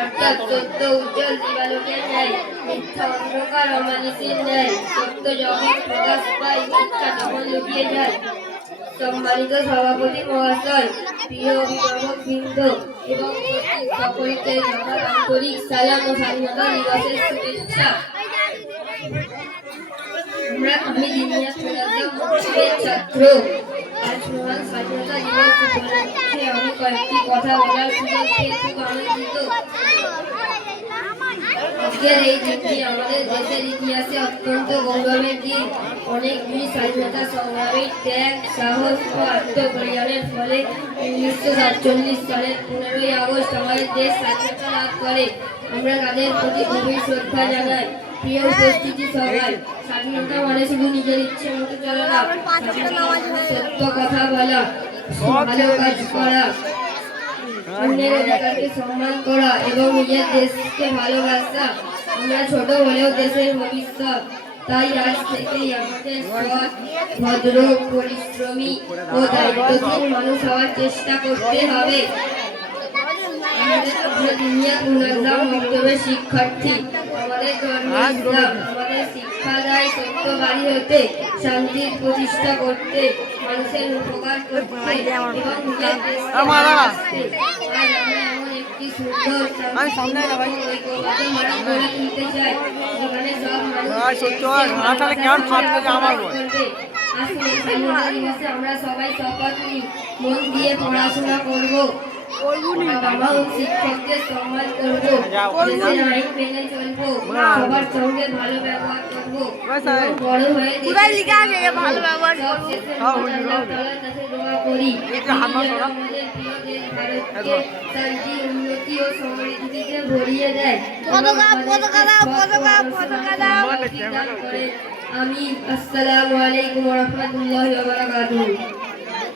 অর্থাৎ সত্য উজ্জ্বল দিবালোকের ন্যায়, মিথ্যা অন্ধকার অমানিসের ন্যায়। সত্য যখন প্রকাশ পায়, মিথ্যা তখন লুকিয়ে যায়। সম্মানিত সভাপতি মহাশয়, প্রিয় অভিভাবক বৃন্দ এবং সকলকে আমার আন্তরিক সালাম ও স্বাধীনতা দিবসের শুভেচ্ছা। আমি দিনিয়া কলেজের ছাত্র। আজ মহান স্বাধীনতা দিবস উপলক্ষে আমি কয়েকটি কথা বলার সুযোগ পেয়ে খুব আনন্দিত। আজকের এই দিনটি আমাদের দেশের ইতিহাসে অত্যন্ত গৌরবের দিন। অনেক বীর স্বাধীনতা সংগ্রামী ত্যাগ, সাহস ও আত্মবলিদানের ফলে 1947 সালের 15ই আগস্ট আমাদের দেশ স্বাধীনতা লাভ করে। আমরা তাদের প্রতি গভীর শ্রদ্ধা জানাই। প্রিয় উপস্থিতি সবাই, স্বাধীনতা মানে শুধু নিজের ইচ্ছে মতো চলা না, সত্য কথা বলা, ভালো কাজ করা, অন্যের অধিকারকে সম্মান করা এবং নিজের দেশকে ভালোবাসা। আমরা ছোট হলেও দেশের ভবিষ্যৎ, তাই আজ থেকেই আমাদের সৎ, ভদ্র, পরিশ্রমী ও দায়িত্বশীল মানুষ হওয়ার চেষ্টা করতে হবে। আমরা দুনিয়া পুনর্দাম মক্তবের শিক্ষার্থী। আমাদের ধর্ম ইসলাম আমাদের শিক্ষা দেয় সত্যবাদী হতে, শান্তির প্রতিষ্ঠা করতে, মানুষের উপকার করতে এবং নিজের দেশকে ভালোবাসতে। আজ আমরা এমন একটি সুন্দর ঐক্যবদ্ধ মাঠ গড়ে তুলতে চাই, যেখানে সব মানুষ করবে। আসুন এই স্বাধীনতা দিবসে আমরা সবাই শপথ নিই, মন দিয়ে পড়াশোনা করব, বাবা ও শিক্ষকদের সম্মান করবো, দেশের আইন মেনে চলবো, সবার সঙ্গে ভালো ব্যবহার করবো, বড় হয়ে দোয়া করি আমাদের প্রিয় দেশ ভারতকে শান্তি, উন্নতি ও সমৃদ্ধিতে ভরিয়ে দেয়। আমি আসসালামু আলাইকুম ওয়া রাহমাতুল্লাহি ওয়া বারাকাতুহু।